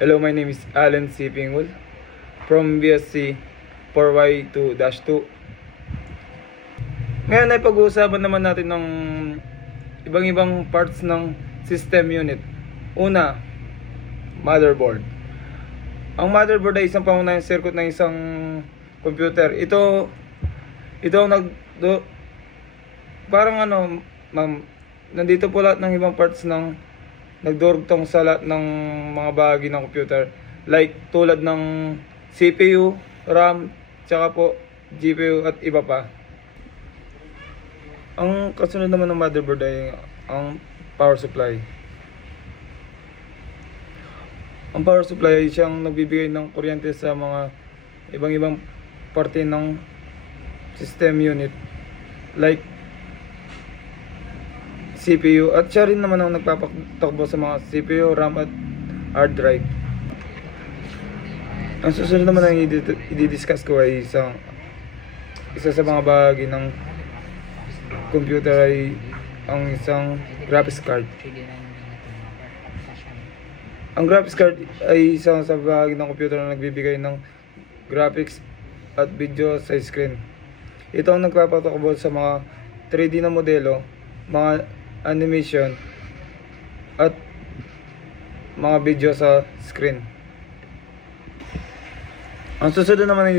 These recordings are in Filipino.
Hello, my name is Alan C. Pingul from BSC 4Y2-2. Ngayon ay pag-uusapan naman natin ng ibang parts ng system unit. Una, motherboard. Ang motherboard ay isang pangunahing circuit ng isang computer. Ito ang parang ma'am, nandito po lahat ng ibang parts ng nagdurugtong sa lahat ng mga bahagi ng computer, like tulad ng CPU, RAM, tsaka po GPU at iba pa. Ang kasunod naman ng motherboard ay ang power supply. Ang power supply ay siyang nagbibigay ng kuryente sa mga ibang parte ng system unit, like CPU, at siya rin naman ang nagpapatakbo sa mga CPU, RAM at hard drive. Ang susunod naman ang i-discuss ko ay isa sa mga bahagi ng computer ay ang isang graphics card. Ang graphics card ay isang sa bahagi ng computer na nagbibigay ng graphics at video sa screen. Ito ang nagpapatakbo sa mga 3D na modelo, mga animation at mga video sa screen. Ang susunod naman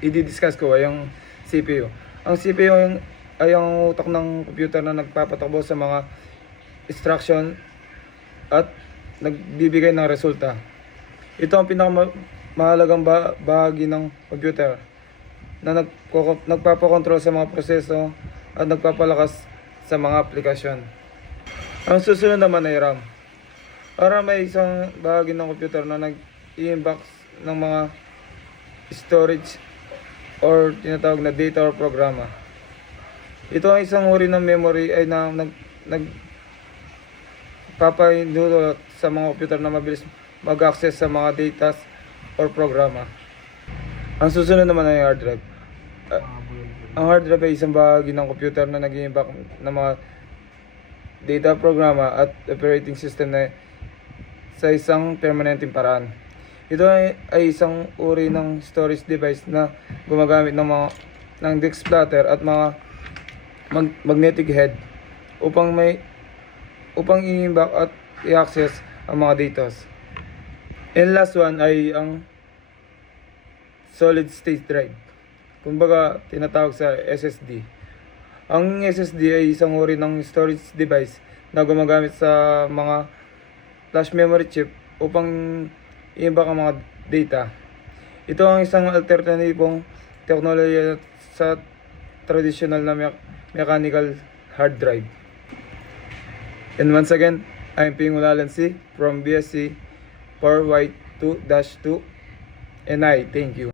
i-discuss ko ay ang CPU. Ang CPU ay ang utak ng computer na nagpapatakbo sa mga instruction at nagbibigay ng resulta. Ito ang pinakamahalagang bahagi ng computer na nagpapakontrol sa mga proseso at nagpapalakas sa mga aplikasyon. Ang susunod naman ay RAM. Ang RAM ay isang bahagi ng computer na nag-i-imbak ng mga storage or tinatawag na data or programa. Ito ay isang uri ng memory ay nagpapaindulot sa mga computer na mabilis mag-access sa mga data or programa. Ang susunod naman ay hard drive. Ang hard drive ay isang bahagi ng computer na nag-i-imbak ng mga data, programa at operating system na sa isang permanenteng paraan. Ito ay isang uri ng storage device na gumagamit ng disk plotter at mga magnetic head upang i-imbak at i-access ang mga data. And last one ay ang solid state drive, kumbaga tinatawag sa SSD. Ang SSD ay isang uri ng storage device na gumagamit sa mga flash memory chip upang i-imbak ang mga data. Ito ang isang alternatibong teknolohiya sa traditional na mechanical hard drive. And once again, I'm Pingul Alan C. from BSC 4Y2-2, and I thank you.